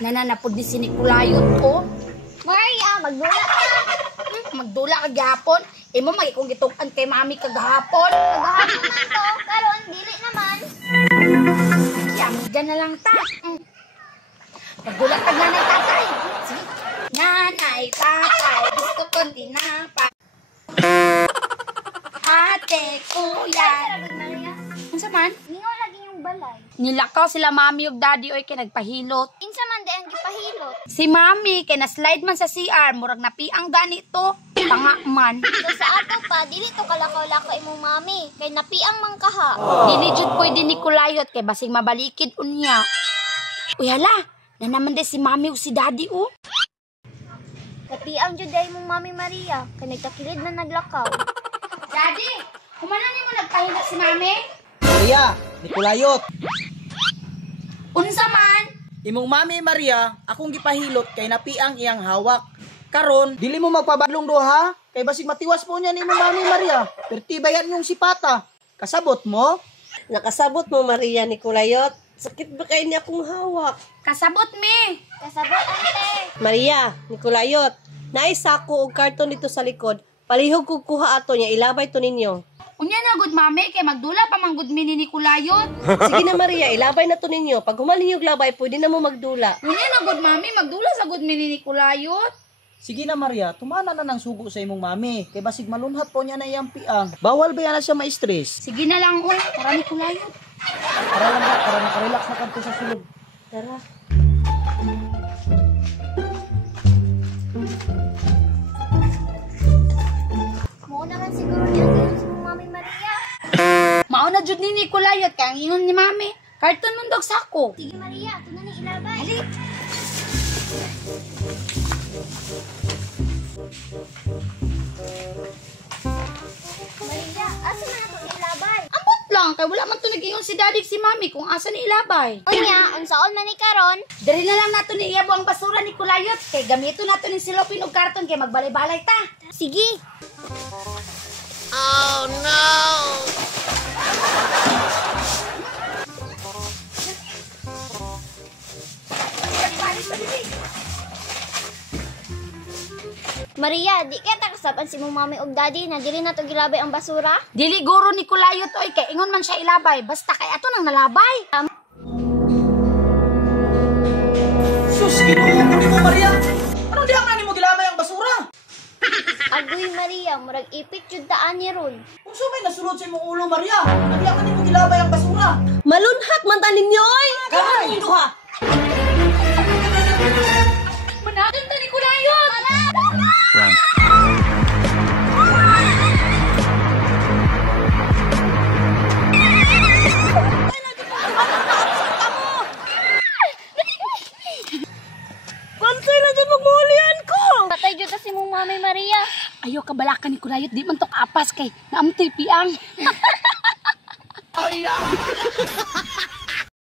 Nananapod ni Siniculayot ko. Maria, magdula ka. Magdula ka gihapon. Imo magikong gitukan kay mami kagahapon. Kagahapon man to, karon dili naman. Amiga na lang ta. Magdula ka nanay tatay. Sige. Nanay tatay, gusto ko tinapa. Ate, kuya. Maria, Unsa man? ningaw lagi yung balay. Nilakaw sila mami ug daddy oy kay nagpahilot. Insa man di ang gipahilot. Si mami kay na-slide man sa CR murag napiang ganito. Tanga man. So sa ato pa, dili to kalakaw-lakaw imong mami. Kay napiang man kaha. Dili jud pwede ni Kulayot kay basing mabalikid unya. Uy hala, na naman de si mami ug si daddy oh. Napiang jud day imong mami Maria. Kay nagtakilid na naglakaw. Daddy, kumanan nimo nagpahilot si mami? Maria, Nicolayot. Unsa man? Imong mami Maria, akong gipahilot kay napiang iyang hawak. Karon, dili mo magpabadlong duha, kay basig matiwas po niya ni imong mami Maria. Pertibayan yung sipata. Kasabot mo? Nakasabot mo, Maria Nicolayot. Sakit ba kayo niya akong hawak? Kasabot mi. Kasabot ante. Maria Nicolayot, naisako og karton dito sa likod. Palihog kog kuha ato niya, ilabay to ninyo. Unya na good mami kay magdula pa man good mi ni Kulayot. Sige na Maria, ilabay na to ninyo. Pag humaling yung labay, pwede na mo magdula. Unya na good mami magdula sa good mi ni Kulayot. Sige na Maria, tumana na ng sugo sa imong mami. Kay basig malunhat po niya na iyang piang. Bawal ba yan na siya ma-stress? Sige na lang oy, para ni Kulayot. Para lang ba, para nakarelax na kanto sa sulod. Tara. Mo naman siguro niya ang imong mami Maria. Mao na jud ni Kulayot kay ang ingon ni mami. Karton man dog sako. Sige Maria, ito na ni ilabay. Ali. Maria, asa na ito ilabay? Ambot lang kay wala man to nag-ingon si daddy si mami kung asa ni ilabay. Unya, unsaon man ni karon? Diri na lang nato ni iyabo ang basura ni Kulayot kay gamito nato ni silopin og karton kay magbalay-balay ta. Sige. Maria, di ka takasaban si mong mami ug daddy na dili na to gilabay ang basura? Dili guro ni Kulayot oy kay ingon man siya ilabay basta kay ato nang nalabay. Sus, ginuo mo Maria. Ano di ang nani mo gilabay ang basura? Agoy Maria, murag ipit jud taan ni ron. Kung may nasulod sa imong ulo Maria, ano di ang nani mo gilabay ang basura? Malunhat man tanin niyo, oy! Karon mo duha. Managan ta ni Kulayot. Pansay na dyan magmuhulian ko! Patay jud ta si mong mami Maria. Ayo kabalakan ni Kulayot di man to kapas kay naamtoy piang.